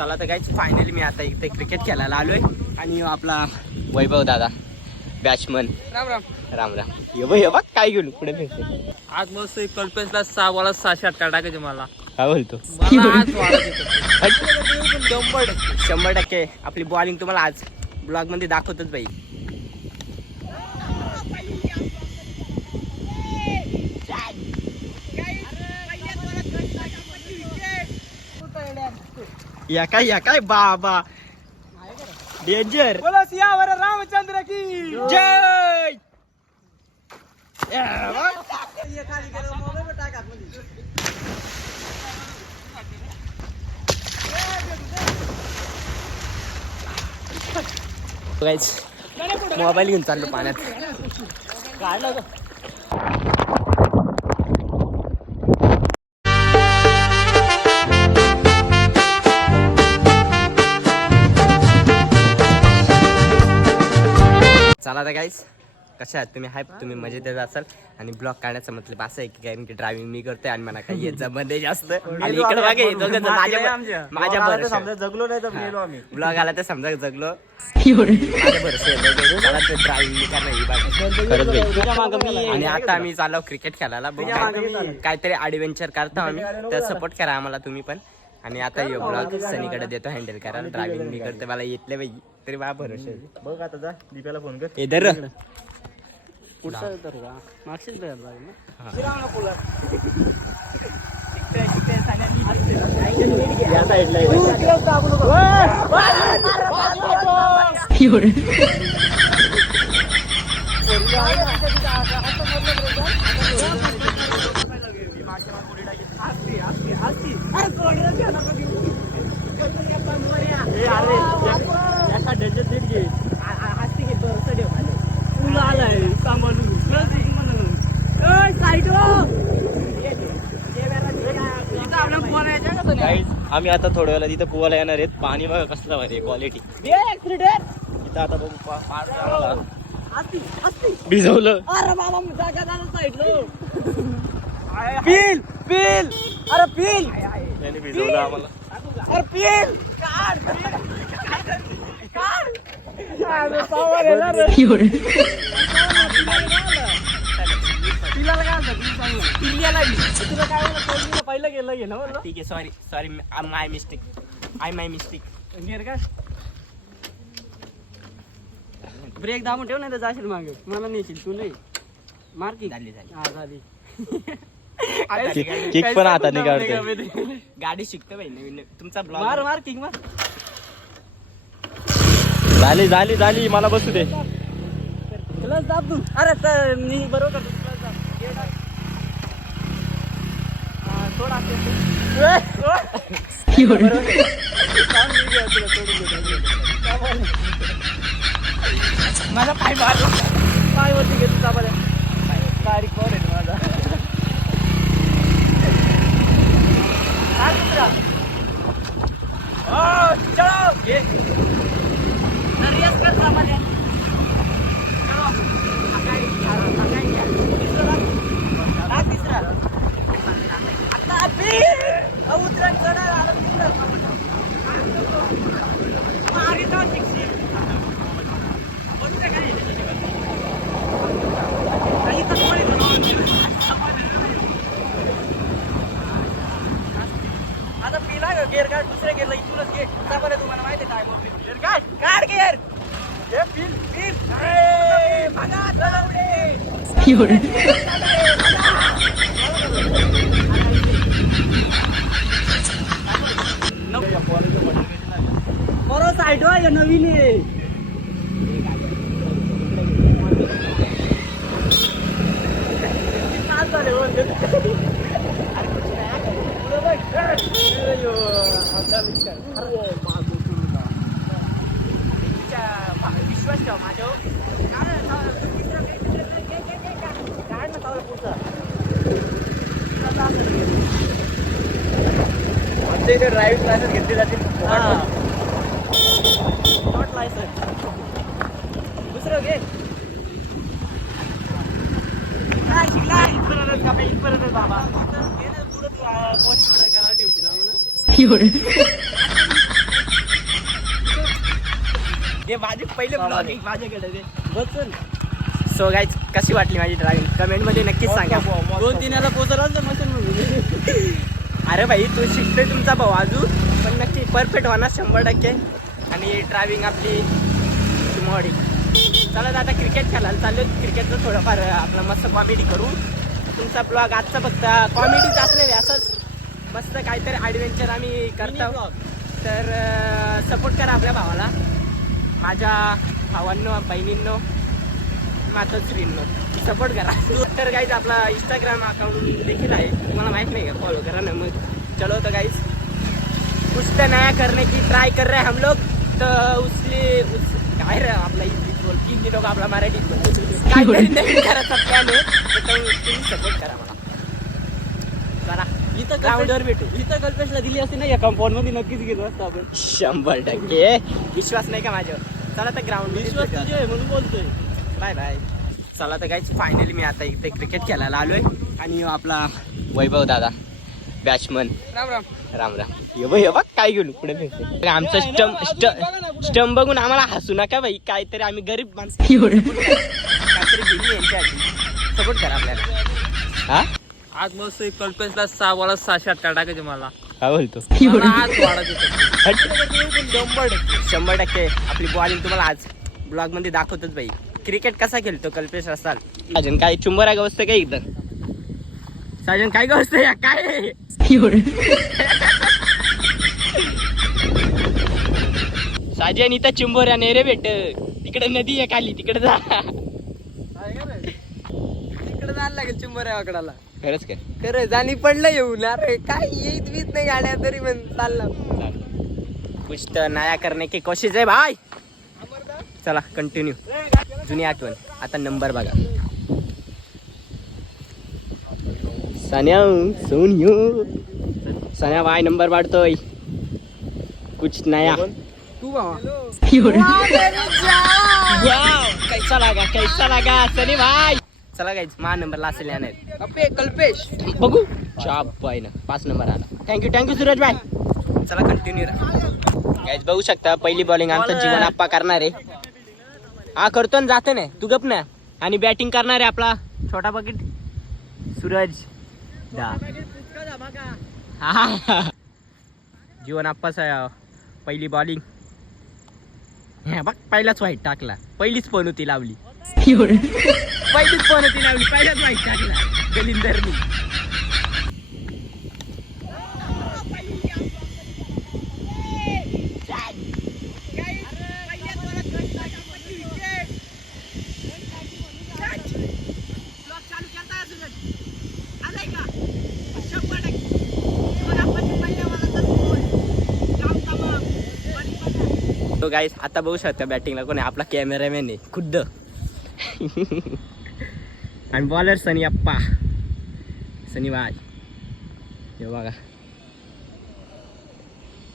चला तर काय फायनली मी आता इथे क्रिकेट खेळायला आलोय. आणि आपला वैभव दादा बॅट्समन राम राम. राम राम. ये बघ ये बघ काय घेऊन पुढे फिरते आज मस्त एक कल्पेशला सहा बॉला सहाशे अटका टाकायचे मला. काय बोलतो. शंभर टक्के. शंभर टक्के. आपली बॉलिंग तुम्हाला आज ब्लॉगमध्ये दाखवतच बाई. या काय या काय? बाबा. डेंजर बोला सियावर रामचंद्र की. जय! मोबाईल घेऊन चाललो पाण्यात. काढलं चला तर गाईस कशा आहात? तुम्ही हाय तुम्ही मजेत येत असाल. आणि ब्लॉग काढण्याचं मतलब असं आहे की कारण की ड्रायव्हिंग मी करतोय आणि मला काही मध्ये जास्त. आणि इकडे जण माझ्या जगलो नाही तर ब्लॉग आला तर समजा जगलो. आणि आता आम्ही चाललो क्रिकेट खेळायला. काहीतरी ॲडव्हेंचर करतो आम्ही. तर सपोर्ट करा आम्हाला तुम्ही पण. आणि आता यो ब्लॉग सनीकडे देतो हँडल करायला ड्रायव्हिंग मी करतो मला येतले बाई. तरी मला भरोसा. बघ आता जा. दीपाला फोन कर. इधर पुढचा तर का मागशील तर या साईडला आहे. आम्ही आता थोड्या वेळा तिथं पोवायला येणार आहेत. पाणी बघा कसलं भारी क्वालिटी इथं आता बघू भिजवलं अरे आम्हाला. भिजवलं. पील पील. अरे पील. त्याने भिजवलं आम्हाला. पहिलं गेलं गेलं म्हणलं ठीक आहे sorry sorry my mistake I my mistake brake दाबून ठेव नाही तर जाशील मागे. मला नेशील तू नाही. मार की. झाली झाली. हा झाली. किक पण हाताने काढतोय गाडी शिकतो बाई नवीन. तुमचा मार ब्लॉग मार किंग मार. झाली झाली झाली मला बसू दे. क्लच दाब तू. अरे तर मी बरोबर करतो क्लच दाब. Gear टाक. हा, सोड आत. येतो. माझा पाय मारला पाय वरती घेतो दाबाल्या बारीक पावर आहे माझा. काय दुसरा? ओ, चलो. घे. रियाज कर दाबाल्या. चलो. आगाई, आगाई घ्या. तिसरा. हा, तिसरा. आता अभि. अहो, उतरण चढा, आलं तिकडं. मागे जाऊन शिकशील. बघते काय? काही तर कोणी बनवलं. आता पिला ग गेअर काढ दुसऱ्या गेअरला इथूनच घे जा बरं तुम्हाला माहिती आहे काय गेअर काढ काढ गेअर हे पिल पिल अरे बघा चलवले बरोबर साईड आहे नवीन आहे. विश्वास ठेव पुढचा आमच्या इथे ड्रायव्हिंग लायसन्स घेतले जातील नॉट लायसन्स दुसरं घे. बाबा. हे माझे पहिले ब्लॉगिंग माझ्याकडे दे बचन सो गाईज कशी वाटली माझी ड्रायव्हिंग कमेंटमध्ये नक्कीच सांगा. दोन तीन याला अरे भाई तू शिकतोय तुमचा भाऊ अजून. पण नक्की परफेक्ट होणार शंभर टक्के. आणि ड्रायव्हिंग आपली मोडी. चला आता क्रिकेट खेळायला चाललो क्रिकेटचं थोडंफार आपलं मस्त कॉमेडी करू. तुमचा ब्लॉग आजचा फक्त कॉमेडीच असलेले असंच मस्त काहीतरी ॲडव्हेंचर आम्ही करतो. तर सपोर्ट करा आपल्या भावाला. माझ्या भावांनो बहिणींनो. मातोश्रींनो सपोर्ट करा. तर गाईज आपला इंस्टाग्राम अकाउंट देखील आहे. तुम्हाला माहीत नाही का? फॉलो करा ना मग. चलो तो गाईज कुछ तो नया करने की ट्राय कर रहे हैं हम लोग. तो उसलिए उस काय रे आपला हिंदी लोक आपला मराठी काहीतरी नवीन करायचा प्लॅन आहे तर तो तुम्ही सपोर्ट करा मला. चला इथं ग्राउंडवर भेटू. इथं कल्पेशला दिली असते ना या कंपाऊंडमध्ये नक्कीच गेलो असतो आपण. शंभर टक्के. विश्वास नाही का माझ्यावर? चला तर ग्राउंड विश्वास म्हणून बोलतोय. बाय बाय चला तर काय फायनली मी आता इथे क्रिकेट खेळायला आलोय. आणि आपला वैभव दादा बॅट्समन राम राम. राम राम. ये बघ ये बघ काय गेलो पुढे भेटते आमचं स्टंप स्टंप बघून आम्हाला हसू नका भाई काहीतरी आम्ही गरीब माणसं. सपोर्ट करा आपल्याला. हा? आज मस्त एक कल्पेशला सहा बॉला सहाशे अठ्ठा टाकायचे मला. काय बोलतो. आज वाढायचे. शंभर टक्के शंभर टक्के. आपली बॉलिंग तुम्हाला आज ब्लॉगमध्ये दाखवतोच बाई. क्रिकेट कसा खेळतो कल्पेश असाल साजन काय चुंबरा गवस्त काय एकदम साजन काय गवस्त या? काय? साजन इथं चिंबोऱ्या नाही रे भेट. तिकडे नदी आहे खाली तिकडे जा. तिकडे जायला लागेल चिंबऱ्या वाकडाला. खरंच काय खरं जाणी पडलं येऊन. अरे काय येत बीत नाही गाड्या तरी पण चाललं. कुछ तर नया करने की कोशिश आहे भाई. चला कंटिन्यू जुनी आठवण. आता नंबर बघा. सान्या सोनियो. सान्या भाई नंबर वाढतोय. कुछ नया. तू कैसा लगा कैसा लगा सनी भाई. चला गाईज मा नंबरला असेल याने अप्पे कल्पेश. बघू. चाप बाय ना पाच नंबर आला. थँक्यू थँक्यू सूरज भाई. चला कंटिन्यू गाईज बघू शकता पहिली बॉलिंग आमचं जीवन आप्पा करणार आहे. हा करतो ना जातो ना. तू गप ना. आणि बॅटिंग करणार आहे आपला छोटा बकेट सूरज. हा. जीवन आप्पाच पहिली बॉलिंग बघ पहिलाच वाईट टाकला. पहिलीच पण होती लावली. पहिलीच पण होती लावली. पहिलाच वाईट टाकला. दलिंदरनी तो गाईस आता बघू शकता बॅटिंगला कोणी आपला कॅमेरामॅन आहे. खुद्द. आणि बॉलर सनी अप्पा. सनी बाज हे बघा.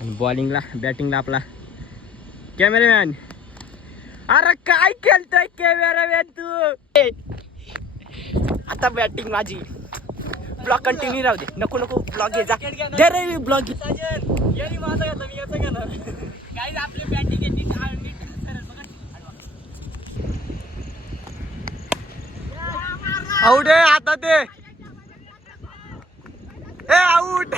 आणि बॉलिंगला बॅटिंगला आपला कॅमेरामॅन अरे काय केलतोय कॅमेरामॅन तू? आता बॅटिंग माझी. ब्लॉग कंटिन्यू राहू दे. नको नको ब्लॉग घे जा. दे रे ब्लॉग बॅटिंग आहे आता ते. ए आउट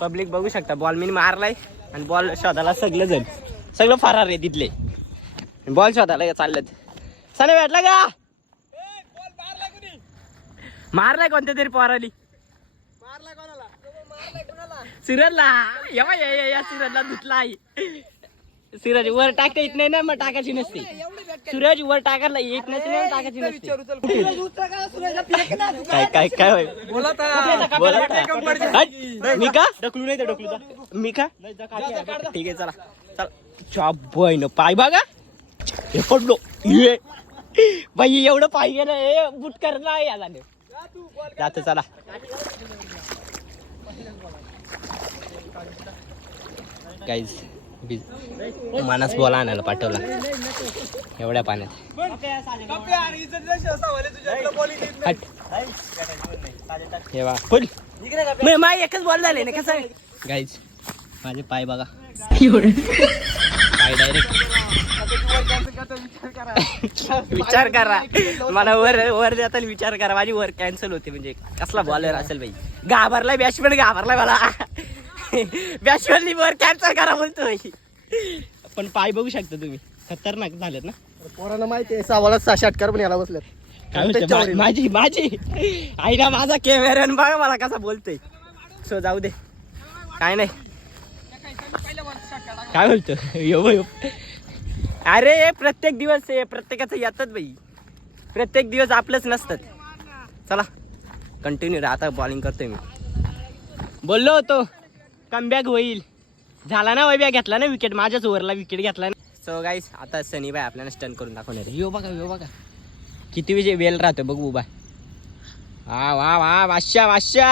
पब्लिक बघू शकता. बॉल मी मारलाय आणि बॉल शोधायला सगळं जण सगळं फरार आहे तिथले. बॉल शोधायला चाललेत. सने भेटला का? मारलाय कोणत्या तरी पोराली सिरजला. येवा या या- सिरजला धुतला सिरज वर टाकता येत नाही ना मग टाकायची नसते. सूरज वर टाकायला येत नसते ना टाकायची नसते. काय काय काय होय? बोला. हट. मी का? ढकलू नाही तर ढकलू जा. मी का? ठीक आहे चला. चला. चॉप बॉय न पाय बघा. हे पडलो. ये. बाई एवढं पाय गेलं हे बुट करणार या झालं जातो चला. गाईज मानस बोला आणायला पाठवला. एवढ्या पाण्यात. हट. हे फुल. मी एकच बॉल झाले ना कसं? गाईज माझे पाय बघा. पाय डायरेक्ट विचार करा. मला वर वर जाताना विचार करा. माझी वर कॅन्सल होते म्हणजे. कसला बॉलर असेल भाई घाबरलाय बॅट्समॅन घाबरलाय मला. बॅट्समॅननी वर कॅन्सल करा बोलतोय पण पाय बघू शकता तुम्ही. खतरनाक झालेत ना? पोरांना माहिती आहे सहा सहा षटकार पण याला बसल्यात माझी माझी. आईला माझा कॅमेरा बघा मला कसा बोलतोय. सो जाऊ दे. काय नाही. काय बोलतो? यो यो. अरे प्रत्येक दिवस हे प्रत्येकाचं येतात बाई. प्रत्येक दिवस आपलंच नसतात. चला कंटिन्यू आता बॉलिंग करतोय मी. बोललो होतो. कमबॅक होईल. झाला ना वैब्या घेतला ना विकेट माझ्याच ओव्हरला विकेट घेतला ना. सो गाईस आता सनी बाय आपल्याला स्टन करून दाखवणार. यो बघा यो बघा. किती विजय वेल राहतो बघू उभा. वा वा वा वाश्या वाश्या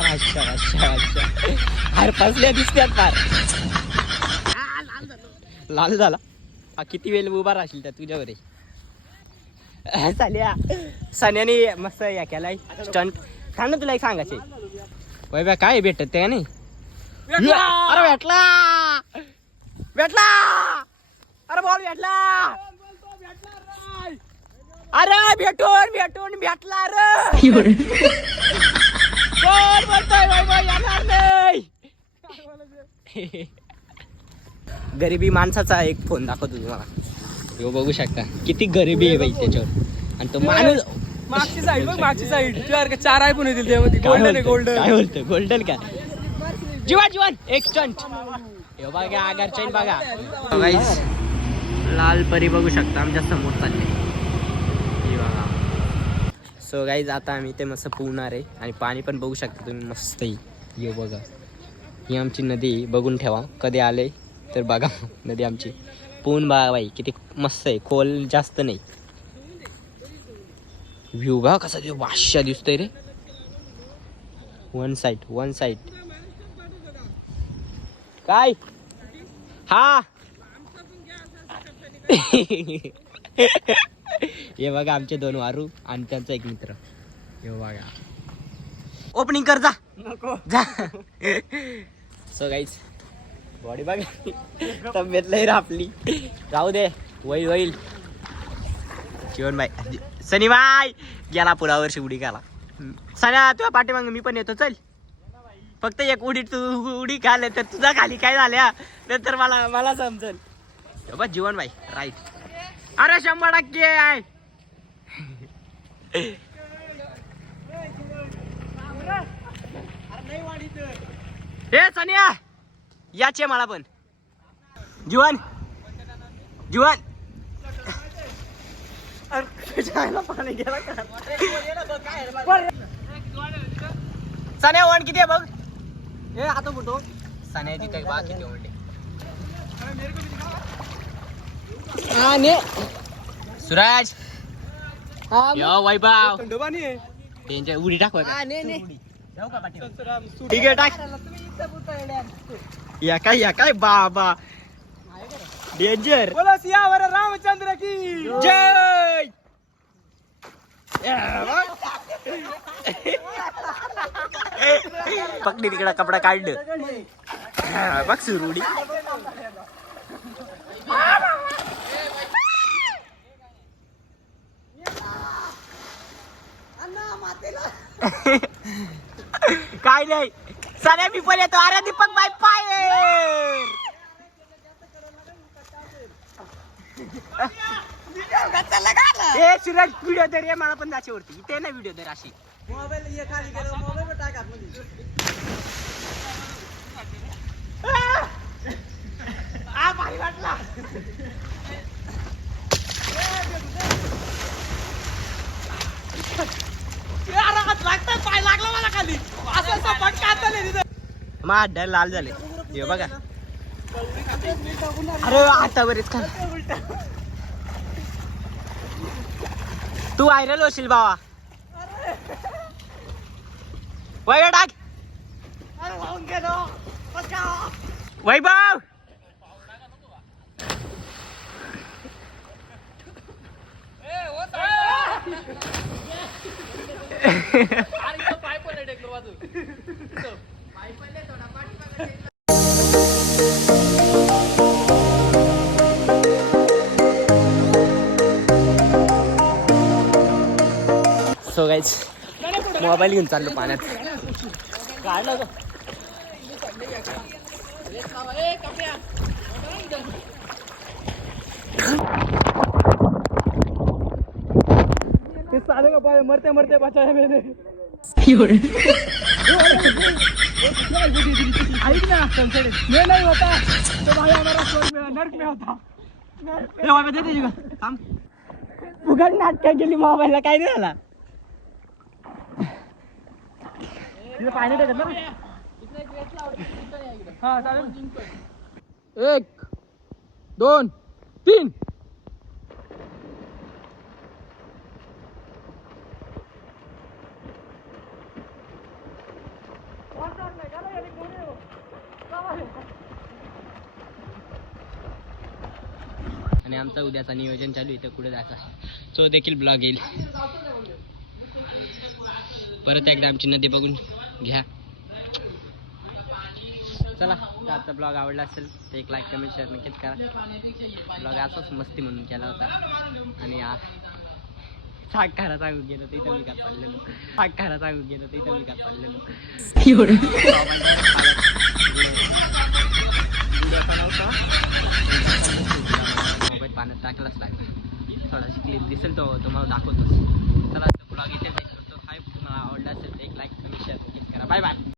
वाश्या, वाश्या. अरे फसल्या दिसत्यात फार. लाल झाला. हा, किती वेळ उभा राहशील त्या तुझ्यावर सान्याने मस्त या केलाय. स्टंट सांग ना तुला एक सांगायचे वैभ्या काय भेटत ते नाही अरे भेटला! भेटला! अरे बॉल भेटला! अरे भेटून भेटून भेटला रे! कोण बोलतोय? वैभव येणार नाही! गरिबी माणसाचा एक फोन दाखवतो तुम्हाला. ह्यो बघू शकता. किती गरिबी आहे बाई त्याच्यावर. आणि तो माणूस मागची साईड बघ मागची साईड तुझ्या चार आयफोन येतील त्यामध्ये काय गोल्डन आहे? गोल्डन काय बोलतो गोल्डन का जीवन जीवन एक स्टंट हे बघा आगार चैन बघा. Guys, लाल परी बघू शकता आमच्यासमोर चालले. हे बघा. सो गाईज आता आम्ही ते मस्त पोहणार आहे आणि पाणी पण बघू शकता तुम्ही मस्त आहे हे बघा. ही आमची नदी बघून ठेवा. कधी आले तर बघा नदी आमची. पोहून बघा बाई किती मस्त आहे. खोल जास्त नाही. व्ह्यू बघा कसा ते वाश्या दिसतोय रे. वन साईड वन साईड काय? हा? हे बघा आमचे दोन वारू आणि त्यांचा एक मित्र. हे बघा. ओपनिंग कर जा. नको. जा. सो गाईज बॉडी बघा. तब्येत लय आपली जाऊ दे. होईल होईल. जीवन बाई. सनी बाय गेला पुलावर उडी गेला सण्या तुझ्या पाठीमाग मी पण येतो चल. फक्त एक उडी तू उडी खाले तर तुझा खाली काय झाल्या? नंतर मला मला समजल. बाबा जीवन बाई राईट अरे शंभर टक्के आहे. हे सनिया याचे मला पण. जीवन. जीवन. पाणी गेला वन किती आहे बघ? हे आता कुठं सन्या तिथे बघ किती म्हणते सुराज. यो वैभव. त्यांच्या उडी टाकवा का? ने ने. ठीक आहे टाक. या काय या काय बाबा. डेंजर बोला सियावर रामचंद्र की जय पकडी तिकडा कपडा काढलं. बघ सुरुडी. काय नाही. साऱ्या मी पण येतो. अरे दीपक बाय पाय. ए सूरज व्हिडिओ दर ये मला पण जायची वरती इथे ना व्हिडिओ दर अशी मोबाईल ये खाली गेलो मोबाईल टाक आतमध्ये आ भारी वाटला. लागतात पाय लागला मला खाली. असं असं पटका आता तिथं. लाल झाले. हे बघा. अरे आता बरेच का तू व्हायरल होशील बाबा वैभव टाक वैभव. सो गाईज मोबाईल घेऊन चाललो पाण्यात. मरते मरते बचाया मैंने ऐक ना मैं नहीं होता. तो भाई हमारा स्वर्ग में नर्क में होता. ए, वापस दे दीजिएगा थांब. उघड नाटक केली मोबाईलला काय नाही झाला. पाणी टाकत ना. हा चालेल. एक दोन तीन. आणि आमचा उद्याचा नियोजन चालू इथं कुठे जायचा तो देखील ब्लॉग येईल. परत एकदा आमची नदी बघून. घ्या. चला तर आजचा ब्लॉग आवडला असेल तर एक लाईक कमेंट शेअर नक्कीच करा. ब्लॉग असाच मस्ती म्हणून केला होता. आणि साखरा सांगून गेलो तिथं मी का चाललेलो. साखरा सांगून गेलो तिथं मी का चाललेलो. मोबाईल पाण्यात टाकलाच लागला. थोडाशी क्लिप दिसेल तो तुम्हाला दाखवतोच. चला ब्लॉग इथे जायचं हाय